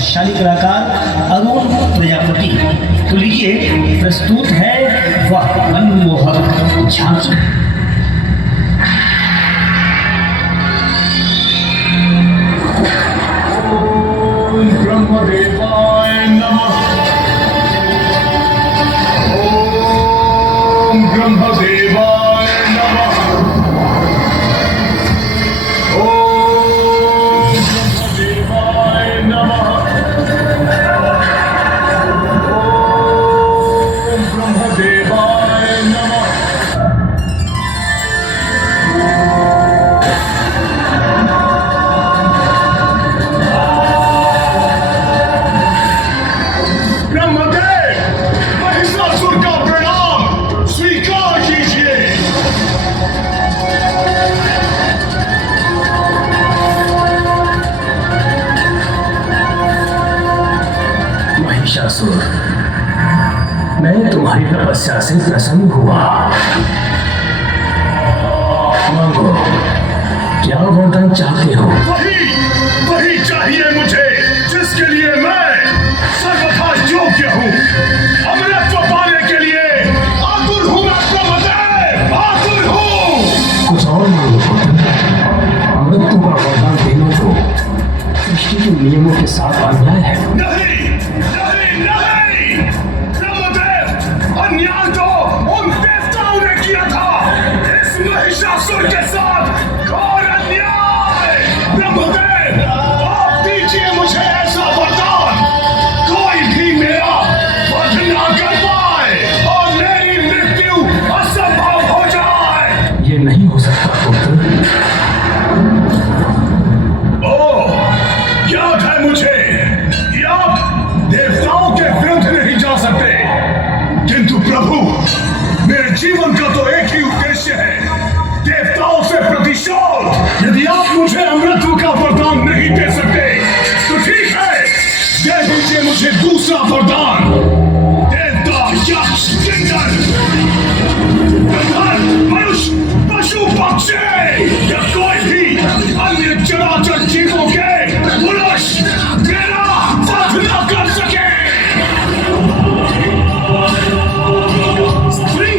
प्रतिभाशाली कलाकार अरुण प्रजापति। तो लीजिए प्रस्तुत है वह मनमोहक झांकी। ब्रह्मदेवाय नमः। ओम ब्रह्मदेवाय नमः। ओम ब्रह्मदेवाय नमः। ओम ब्रह्मदेवाय नमः। महिषासुर, मैं तुम्हारी तपस्या से प्रसन्न हुआ। मांगो, क्या वरदान चाहते हो? वही चाहिए मुझे जिसके लिए मैं सर्वथा योग्य हूँ। अमृत पाने के लिए आतुर हूँ मैं ब्रह्मदेव, आतुर हूँ। कुछ और मांगो पुत्र। मृत्यु का वरदान देना तो सृष्टि के नियमों के साथ अन्याय है। नहीं, नहीं, नहीं। ब्रह्मदेव, अन्याय तो उन देवताओं ने किया था। इस महिषासुर के साथ घोर अन्याय। ब्रह्मदेव, आप दीजिए मुझे ऐसा वरदान, कोई भी मेरा वध ना कर पाए और मेरी मृत्यु असंभव हो जाए। ये नहीं हो सकता पुत्र। याद है मुझे कि आप देवताओं के विरुद्ध नहीं जा सकते, किंतु प्रभु, मेरे जीवन का तो एक ही उद्देश्य है, देवताओं से प्रतिशोध। यदि आप मुझे अमृत का वरदान नहीं दे सकते तो ठीक है, दे दीजिए मुझे दूसरा वरदान। देवता, यक्ष, किन्नर, गंधर्व, मनुष्य, पशु, पक्षी या कोई भी अन्य चराचर जीवों के पुरुष मेरा वध न कर सके। स्त्री,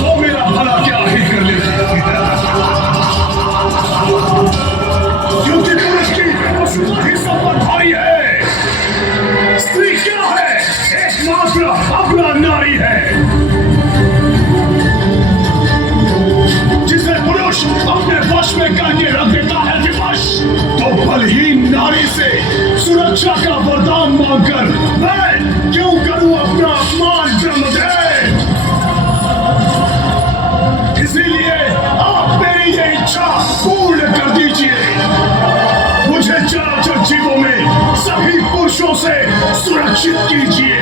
वो मेरा भला क्या ही कर लेती, क्योंकि पुरुष की पशु ही सब पर भारी है। स्त्री क्या है? एकमात्र अपना नारी है, जिसे पुरुष अपने वश में करके रख देता है विवश। तो बलहीन नारी से सुरक्षा का वरदान मांगकर मैं क्यों करूं अपना अपमान ब्रह्मदेव? इसीलिए आप मेरी ये इच्छा पूर्ण कर दीजिए। मुझे चराचर जीवों में सभी पुरुषों से सुरक्षित कीजिए।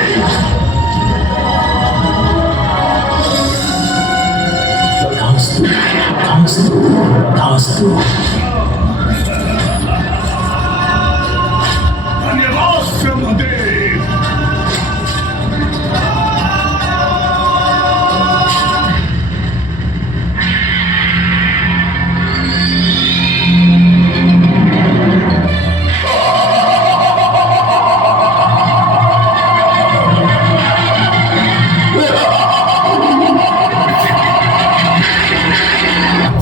तथास्तु, तथास्तु, तथास्तु। धन्यवाद ब्रह्मदेव।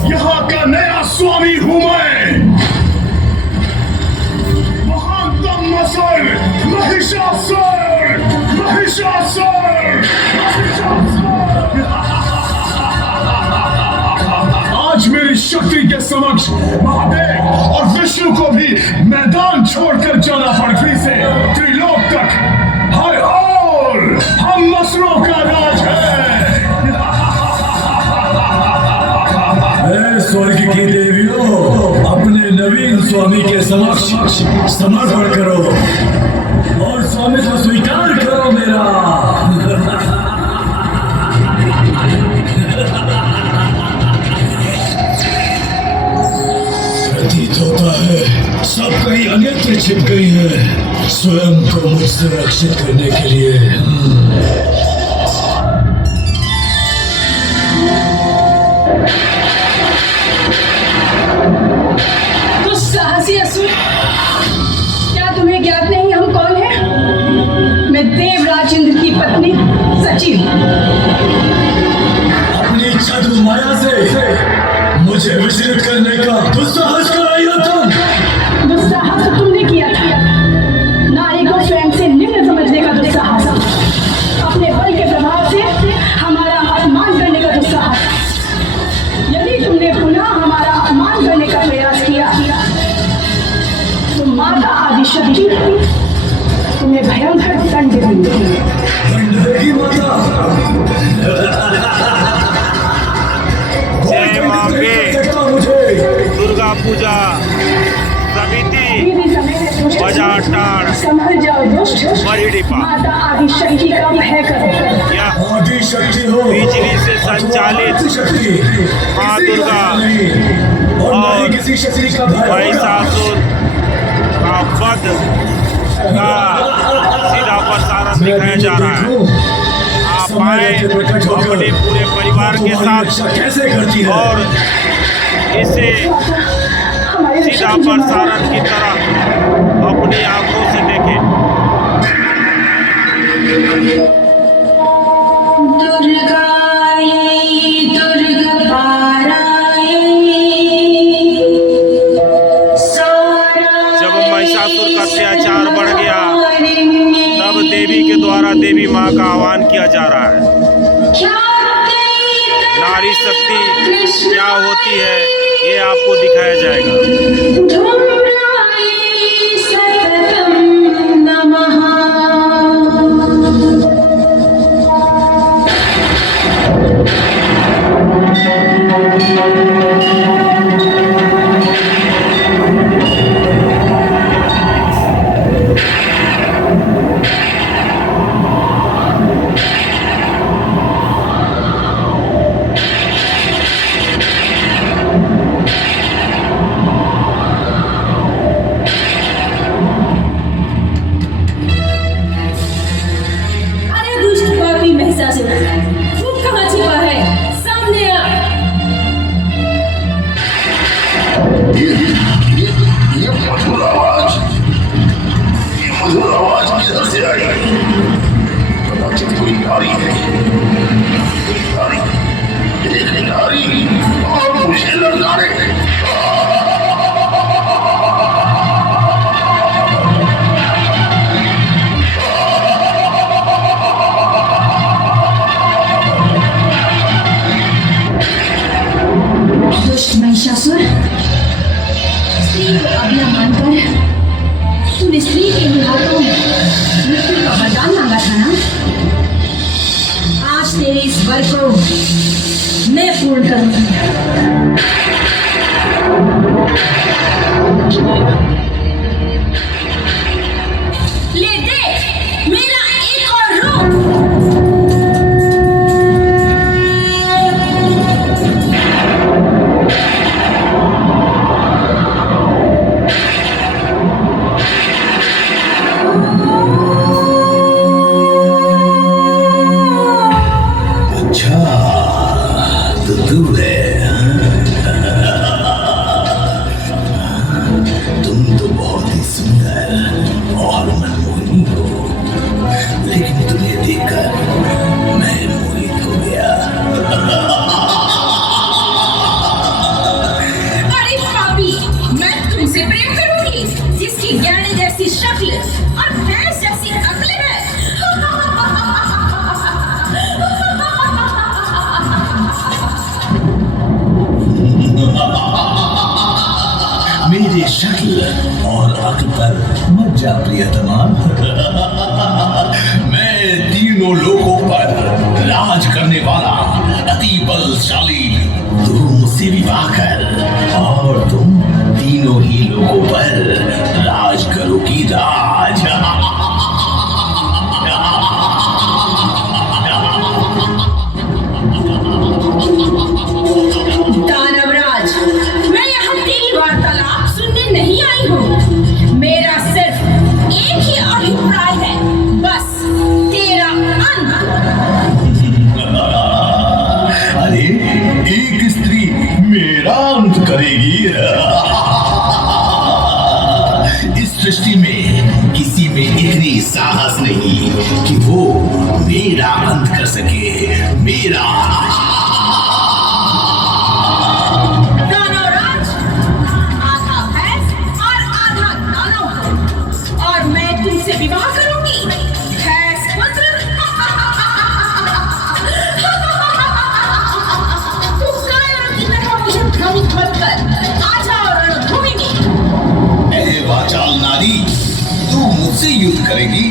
यहाँ का नया स्वामी हूँ मैं, महानतम असुर महिषासुर, महिषासुर, महिषासुर। आज मेरी शक्ति के समक्ष महादेव और विष्णु को भी मैदान छोड़कर जाना पृथ्वी से त्रिलोक तक। हर ओर हम असुरों का राज है। स्वर्ग की देवियों, अपने नवीन स्वामी के समक्ष समर्पण करो और स्वामी को स्वीकार करो मेरा। प्रतीत होता है सब कहीं अन्यत्र छिप गई है, स्वयं को मुझसे रक्षित करने के लिए। सच्ची हूँ। अपनी छद्म माया से मुझे विचलित करने का दुस्साहस कराया तुम। दुस्साहस तुमने किया था, नारी को स्वयं से निम्न समझने का दुस्साहस, अपने बल के प्रभाव से हमारा अपमान करने का दुस्साहस। यदि तुमने पुनः हमारा अपमान करने का प्रयास किया तो माता आदिशक्ति तुम्हें भयंकर दंड देगी। दंड देगी माता? जय मांगे दुर्गा पूजा समिति बाजार टाड़ संभल जाओ दुष्ट, मरीडिपा। माता आदिशक्ति का भय करो। यह आदि शक्ति हो, बिजली से संचालित शक्ति माँ दुर्गा और न ही किसी शक्ति का भय होगा। महिषासुर का वध का सीधा प्रसारण दिखाया जा रहा है। आप आए अपने पूरे परिवार के साथ कैसे करती है और इसे हमारे सीधा प्रसारण की तरह अपनी आंखों से देखें। जब महिषासुर का अत्याचार बढ़ गया तब देवी के द्वारा देवी माँ का आह्वान किया जा रहा है। नारी शक्ति क्या होती है ये आपको दिखाया जाएगा। तू कहाँ छिपा है? सामने आ। ये मधुर आवाज किधर से आई? कदाचित कोई नारी है, एक नारी और मुझे ललकारे। महिषासुर, स्त्री को अबला मानकर तूने स्त्री के हाथों मृत्यु का वरदान मांगा था ना? आज तेरे इस वर को मैं पूर्ण करूंगी। ले दे मेरा एक और रूप। तुम तो बहुत ही सुंदर और मनमोहनी हो, लेकिन तुम्हें देखकर मैं मोहित हो गया। अरे पापी, मैं तुमसे प्रेम करूंगी जिसकी ज्ञानी जैसी शक्ल और भैंस जैसी अक्ल है। मेरी शक्ल और अक्ल पर मत जा प्रियतमा। मैं तीनों लोकों पर राज करने वाला अति बलशाली। तुम मुझसे विवाह कर और तुम तीनों ही लोगों पर राज करोगी राज। दानवराज, मैं यहाँ तेरी वार्तालाप सुनने नहीं आई हूँ। मेरा सिर्फ एक ही अभिप्राय है, बस तेरा अंत। अरे एक स्त्री मेरा अंत करेगी? इस सृष्टि में किसी में इतनी साहस नहीं कि वो मेरा अंत कर सके, मेरा। दानवराज, आधा भैंस और आधा दानव हो, और मैं तुमसे विवाह करूंगी, भैंस पुत्र। तू कायर की तरह मुझे भ्रमित मत कर, आ जाओ रणभूमि में। ए वाचाल नारी, तू मुझसे युद्ध करेगी?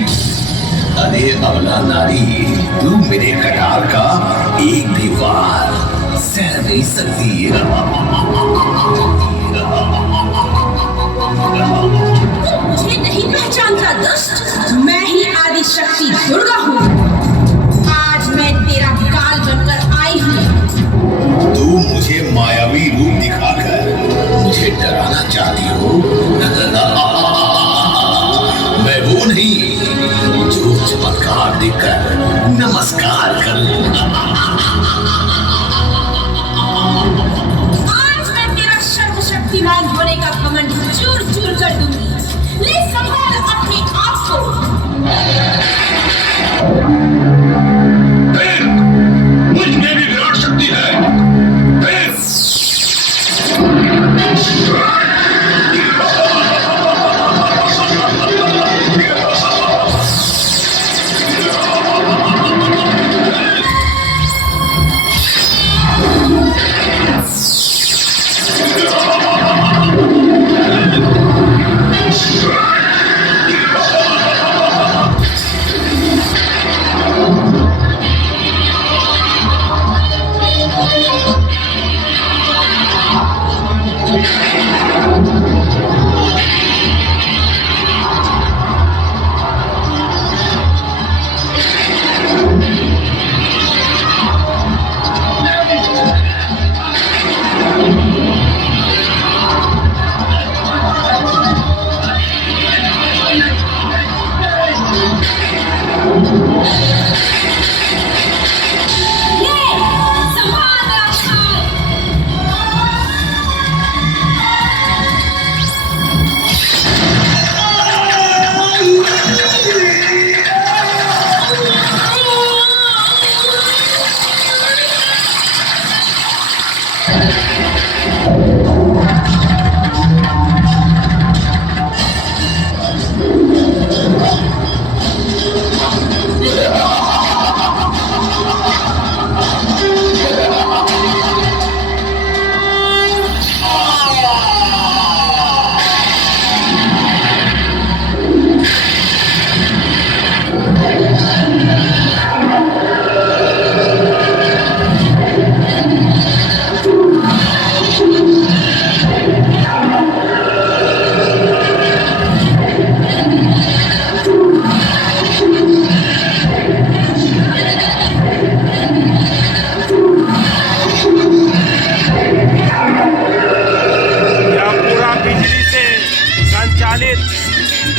अरे अबला नारी, तू मेरे कटार का एक भी वार सह नहीं सकती। मुझे नहीं पहचानता दुष्ट, मैं ही आदि शक्ति दुर्गा हूँ। आज मैं तेरा काल बनकर आई हूँ। तू मुझे मायावी रूप दिखाकर मुझे डराना चाहती हो? मैं वो नहीं जो चमत्कार देकर नमस्कार करूं। आज मैं तेरा सर्वशक्तिमान होने का घमंड चूर चूर कर दूंगी। ले संभाल अपने आप को। मुझ में भी विराट शक्ति है।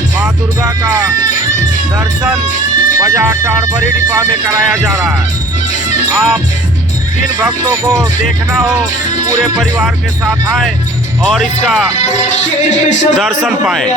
माँ दुर्गा का दर्शन बाजार टाड़बरी डिपा में कराया जा रहा है। आप जिन भक्तों को देखना हो पूरे परिवार के साथ आए और इसका दर्शन पाएं।